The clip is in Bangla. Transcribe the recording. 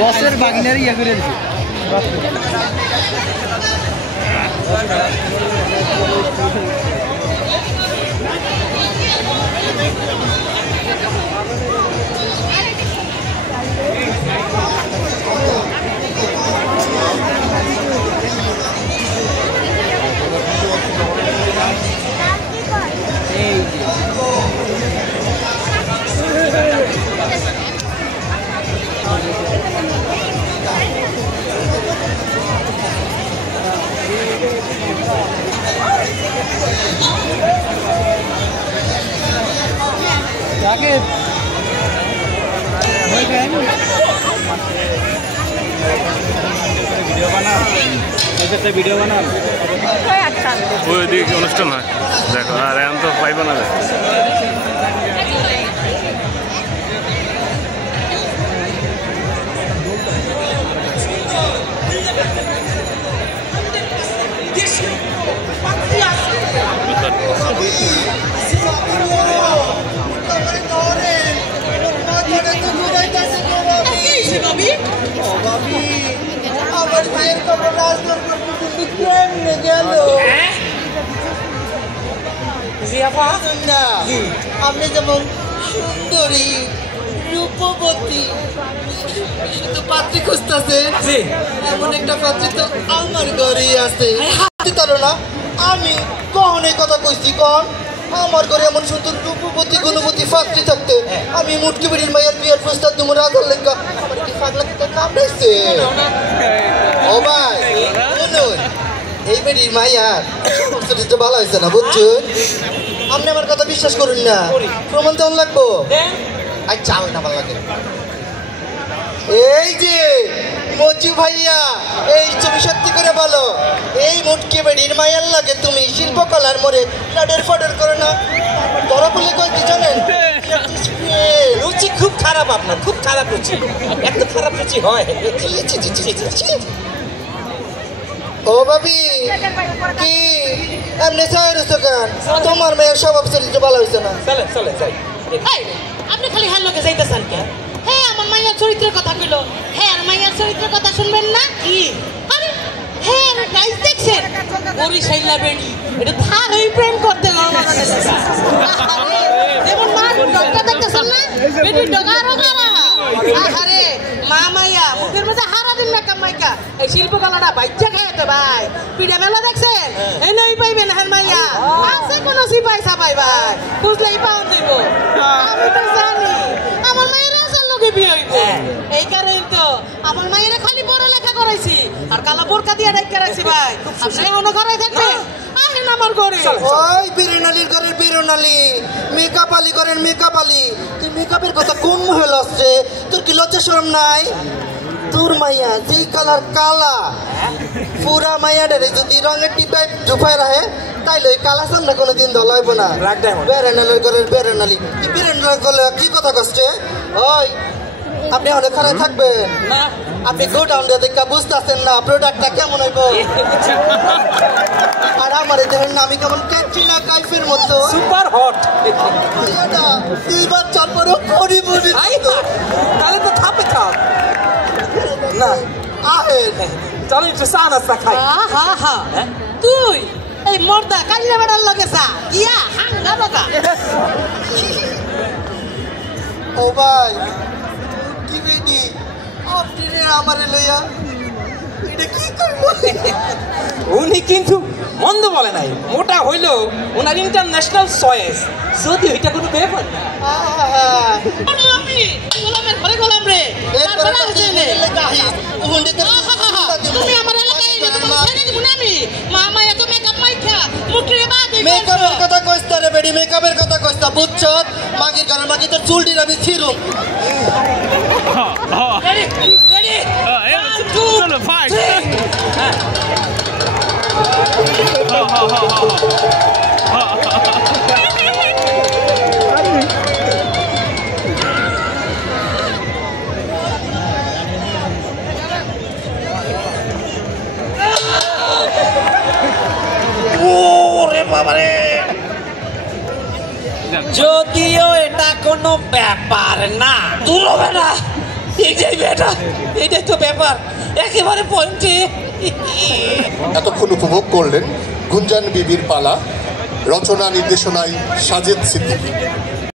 বসের বাগিনার ইয়ে করে দিচ্ছে जाके वीडियो बना वो देख अनुष्ठान है देखो अरे हम तो भाई बना दे আপনি যেমন সুন্দরী রূপবতী শুধু পাত্রী খুঁজতেছেন এমন একটা পাত্রী তো আমার ঘরেই আছে না আমি কখনই কথা কইছি কন আমার ঘরে এমন সুন্দর রূপবতী গুণবতী পাত্রী থাকতে আমি মুটকি বেড়ির মায়ের বিয়ের প্রস্তাব দেবো রাজার লেখা আমার কি পাগলা কি কামড়াইছে ও ভাই শুনুন এই বেড়ির মাইয়ার চরিত্র ভালো হয়েছে না বুঝছেন আপনি আমার কথা বিশ্বাস করুন না প্রমাণ তেমন লাগবো আচ্ছা হবে না ভালো লাগে এই যে মজু ভাইয়া এই ছবি সত্যি করে বলো এই মুটকি বেড়ির মায়ার লাগে তুমি শিল্পকলার মোড়ে লাডের ফডের করো না ধরা পড়লে কয়েকটি জানেন রুচি খুব খারাপ আপনার খুব খারাপ রুচি এত খারাপ রুচি হয় ও ভাবি কি এমনি চায়ের দোকান তোমার মেয়ের স্বভাব চরিত্র ভালো হয়েছে না চলে চলে যাই আপনি খালি হার লোকে যাইতেছেন কে হ্যাঁ আমার মাইয়ার চরিত্রের কথা কইলো হ্যাঁ আর মাইয়ার চরিত্রের কথা শুনবেন না কি আরে হ্যাঁ আর গাইস দেখছেন বরিশাইলা বেড়ি এটা থারই প্রেম করতে নরমানে আরে যেমন মা ডগটা দেখতেছেন না বেড়ি ডগা রগারা আরে মা মাইয়া মুখের মধ্যে হারা দিন মেকআপ মাইকা এই শিল্পকলাটা বাচ্চা খাইতে ভাই পিড়া মেলা দেখছেন এই নই পাইবেন হ্যাঁ মাইয়া আছে কোন সিপাই সাপাই ভাই বুঝলেই পাউন দিব আমি তো জানি আমার মায়ের রাজার লোকে বিয়ে হইব এই কারণে তো আমার মায়ের খালি বড় লেখা করাইছি আর কালা বোরকা দিয়ে ডাইকা রাখছি ভাই আপনি অন্য ঘরে থাকবেন আহেন আমার ঘরে ওই বীরনালীর ঘরের বীরনালী মেকআপ আলী করেন মেকআপ আলী তুই মেকআপের কথা কোন মহল আসছে তোর কি লজ্জা শরম নাই তোর মাইয়া যেই কালার কালা পুরা মাইয়াটারে যদি রঙের টিপায় জুফায় রাখে তাইলে ওই কালা সামনে কোনোদিন ধলা হইব না বেরেনালের ঘরের বেরেনালি তুই বেরেনালের ঘরে কি কথা কষ্টে ওই আপনি অনেক খারাপ থাকবেন আপনি গোডাউন দিয়ে দেখা বুঝতেছেন না প্রোডাক্টটা কেমন হইব আর আমার দেখেন না আমি কেমন ক্যাটরিনা কাইফের মতো সুপার হট দুইবার চার পরেও পরি পরি তাহলে তো থাপে থাপ না আহেন চলো একটু চা নাস্তা খাই হা হা তুই এই মর্দা কাল্লা বেড়ার লগে যা গিয়া হাঙ্গা লগা ও ভাই কি বেডি আপনি আমারে লইয়া এটা কি করবো উনি কিন্তু মন্দ বলে নাই মোটা হইলো ওনার ইন্টারন্যাশনাল চয়েস যদি ওইটা কোনো ব্যাপার না আমি গোলামের ঘরে গোলাম রে তুমি আমার এলাকায় এলে তোমার ছেড়ে দিব না আমি মামা এত মেকআপ মাইখা মুটরে বাদ মেকআপের কথা কইস্তা রে বেডি মেকআপের কথা কইস্তা বুঝছ মাগির কারণ মাগি তোর চুলটি আমি ছিরুম রেডি রেডি চলো ফাইট বাবারে যদিও এটা কোনো ব্যাপার না দূর হবে না এইটাই বেটা এইটাই তো ব্যাপার একেবারে পয়েন্টে এতক্ষণ উপভোগ করলেন গুঞ্জান বিবির পালা রচনা নির্দেশনায় সাজেদ সিদ্দিকী